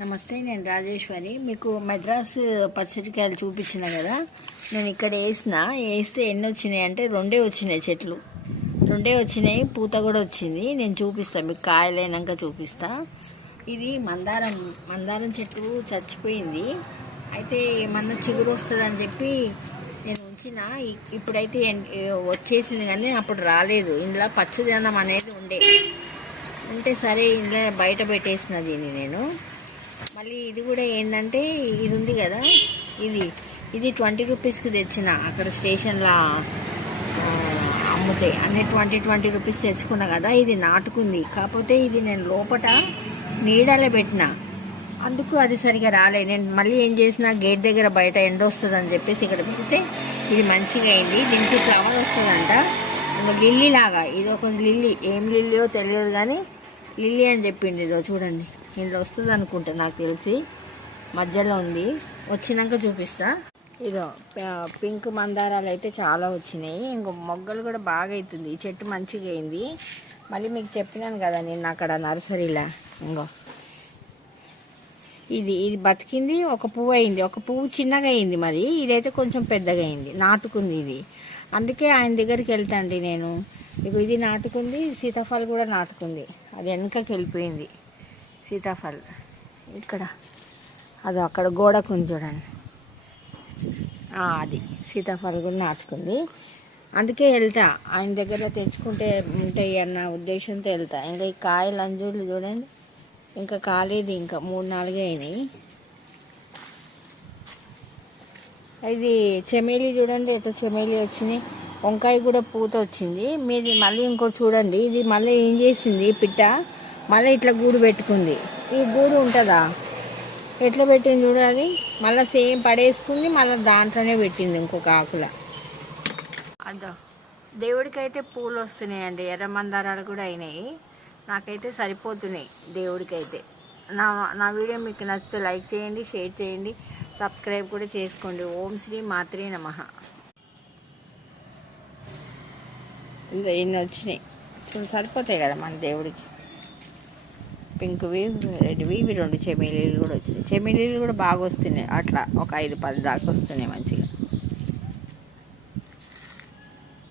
నమస్తే, నేను రాజేశ్వరి. మీకు మెడ్రాస్ పచ్చడికాయలు చూపించిన కదా, నేను ఇక్కడ వేస్తే ఎన్ని వచ్చినాయి అంటే రెండే వచ్చినాయి. చెట్లు రెండే వచ్చినాయి, పూత కూడా వచ్చింది. నేను చూపిస్తాను మీకు, కాయలైనాక చూపిస్తా. ఇది మందారం చెట్టు చచ్చిపోయింది. అయితే ఏమన్నా చిగురు వస్తుందని చెప్పి నేను ఉంచిన. ఇప్పుడైతే వచ్చేసింది, కానీ అప్పుడు రాలేదు. ఇందులో పచ్చదనం అనేది ఉంటే సరే ఇందులో బయట పెట్టేసిన దీన్ని నేను. మళ్ళీ ఇది కూడా ఏంటంటే, ఇది ఉంది కదా, ఇది 20 రూపీస్కి తెచ్చిన. అక్కడ స్టేషన్లో అమ్ముతాయి అన్నీ 20 రూపీస్ తెచ్చుకున్నా కదా. ఇది నాటుకుంది, కాకపోతే ఇది నేను లోపట నీడలో పెట్టిన, అందుకు అది సరిగా రాలే. నేను మళ్ళీ ఏం చేసిన, గేట్ దగ్గర బయట ఎండ వస్తుందని చెప్పేసి ఇక్కడ పెడితే ఇది మంచిగా అయింది. దీనికి ఫ్లవర్ వస్తుందంట, లిల్లీ లాగా. ఇది ఒక లిల్లీ, ఏం లిల్లీయో తెలియదు కానీ లిల్లీ అని చెప్పింది. ఇదో చూడండి, ఇందులో వస్తుంది అనుకుంటా, నాకు తెలిసి మధ్యలో ఉంది. వచ్చినాక చూపిస్తా. ఇదో పింక్ మందారాలు అయితే చాలా వచ్చినాయి. ఇంకో మొగ్గలు కూడా బాగా అవుతుంది. ఈ చెట్టు మంచిగా అయింది. మళ్ళీ మీకు చెప్పినాను కదా నేను అక్కడ నర్సరీలో, ఇంకో ఇది బతికింది. ఒక పువ్వు అయింది, ఒక పువ్వు చిన్నగా అయింది. మరి ఇదైతే కొంచెం పెద్దగా అయింది, నాటుకుంది ఇది. అందుకే ఆయన దగ్గరికి వెళ్తాండి నేను. ఇది నాటుకుంది. సీతాఫలం కూడా నాటుకుంది, అది వెనకకి వెళ్ళిపోయింది. సీతాఫల్ ఇక్కడ, అది అక్కడ గోడకుంది చూడండి, అది సీతాఫలం కూడా నాటుకుంది. అందుకే వెళ్తా, ఆయన దగ్గర తెచ్చుకుంటే ఉంటాయి అన్న ఉద్దేశంతో వెళ్తా. ఇంకా ఈ కాయలు అంజూర్లు చూడండి, ఇంకా కాలేదు, ఇంకా 3-4 అయినాయి. ఇది చెమేలి చూడండి, ఎట్లా చెమేలి వచ్చినాయి. వంకాయ కూడా పూత వచ్చింది. మీది మళ్ళీ ఇంకోటి చూడండి, ఇది మళ్ళీ ఏం చేసింది పిట్ట, మళ్ళీ ఇట్లా గూడు పెట్టుకుంది. ఈ గూడు ఉంటుందా, ఎట్లా పెట్టింది చూడాలి. మళ్ళీ సేమ్ పడేసుకుంది, మళ్ళీ దాంట్లోనే పెట్టింది ఇంకొక ఆకుల. అదో దేవుడికి అయితే పూలు వస్తున్నాయండి, ఎర్ర మందారాలు కూడా అయినాయి. నాకైతే సరిపోతున్నాయి దేవుడికి అయితే. నా వీడియో మీకు నచ్చితే లైక్ చేయండి, షేర్ చేయండి, సబ్స్క్రైబ్ కూడా చేసుకోండి. ఓం శ్రీ మాత్రే నమః. ఇంకా ఎన్ని వచ్చినాయి సరిపోతాయి కదా మన దేవుడికి. పింక్వి, రెడ్వి, ఇవి 2 చెమేలీలు కూడా వచ్చినాయి. చెమేలీలు కూడా బాగా వస్తున్నాయి, అట్లా ఒక 5-10 దాకా వస్తున్నాయి మంచిగా.